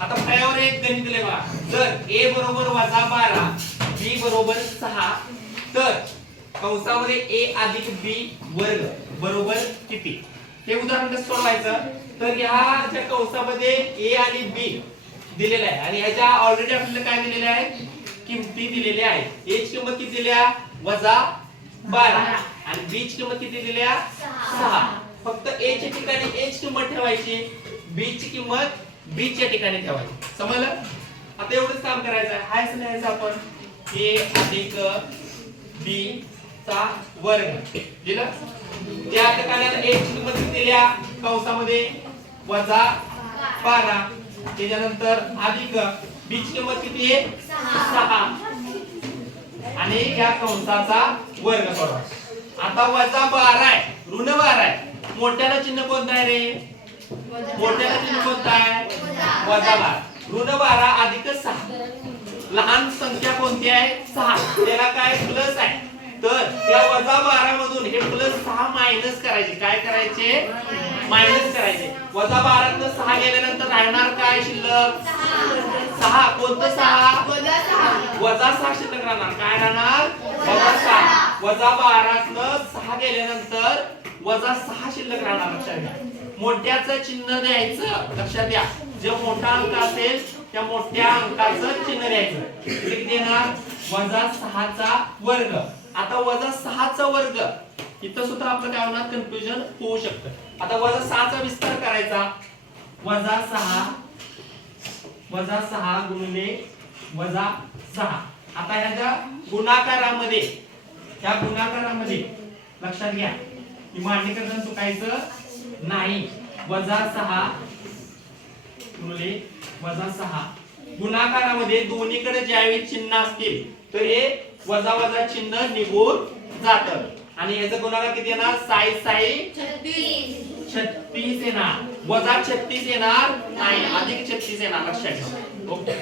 आता पायावर एक गणित दिले बघा, जर a बरोबर -12 b बरोबर 6 तर कंसामध्ये a अधिक b वर्ग बरोबर किती? हे उदाहरण कसं सोडवायचं? तर ह्या ज्या कंसामध्ये a आणि b दिलेलं आहे आणि ह्याच्या ऑलरेडी आपल्याला काय दिलेले आहे, किमती दिलेल्या आहेत. a ची किंमत किती दिल्या -12 आणि b ची किंमत किती दिल्या 6. फक्त a च्या ठिकाणी a ची किंमत ठेवायची, b ची किंमत b च्या ठिकाणी ठेवायची. समजलं? आता एवढंच काम करायचं आहे. हाय लिहायचं आपण a अधिक b चा वर्ग दिलं. त्या ठिकाणी आता a ची किंमत किती दिल्या कंसामध्ये -12 त्याच्यानंतर अधिक b ची किंमत किती आहे 6 आणि या कंसाचा वर्ग सोडवा. आता -12 आहे, ऋण 12 आहे. मोठ्याला चिन्ह कोणतं आहे रे? मोठ्याला चिन्ह कोणतं आहे? -12. ऋण 12 अधिक 6. लहान संख्या कोणती आहे? 6. त्याला काय प्लस आहे. तर या -12 मधून हे +6 मायनस करायचे. काय करायचे? मायनस करायचे. -12 तून 6 गेल्यानंतर राहणार काय शिल्लक? 6. कोणतं 6? -6 शिल्लक राहणार. काय राहणार? -6. -12 तून 6 गेल्यानंतर -6 शिल्लक राहणार. लक्षात घ्या. मोठ्याचं चिन्ह द्यायचं. लक्षात घ्या. जे मोठा अंक असेल त्या मोठ्या अंकाचं चिन्ह द्यायचं. किती येणार? -6 चा वर्ग. आता -6 चा वर्ग इथं सुद्धा आपलं काय होणार? कन्फ्युजन होऊ शकतं. आता -6 चा विस्तार करायचा. -6 गुणिले -6. आता ह्याच्या गुणाकारामध्ये लक्षात घ्या की मांडणी करताना चुकायचं नाही. -6 गुणिले -6 गुणाकारामध्ये दोन्हीकडे ज्यावेळी चिन्ह असतील तर हे वजा चिन्ह निघून जातं आणि याचा गुणाकार किती येणार? 36 येणार. -36 येणार नाही, अधिक 36 येणार. लक्षात ठेवा. ओके.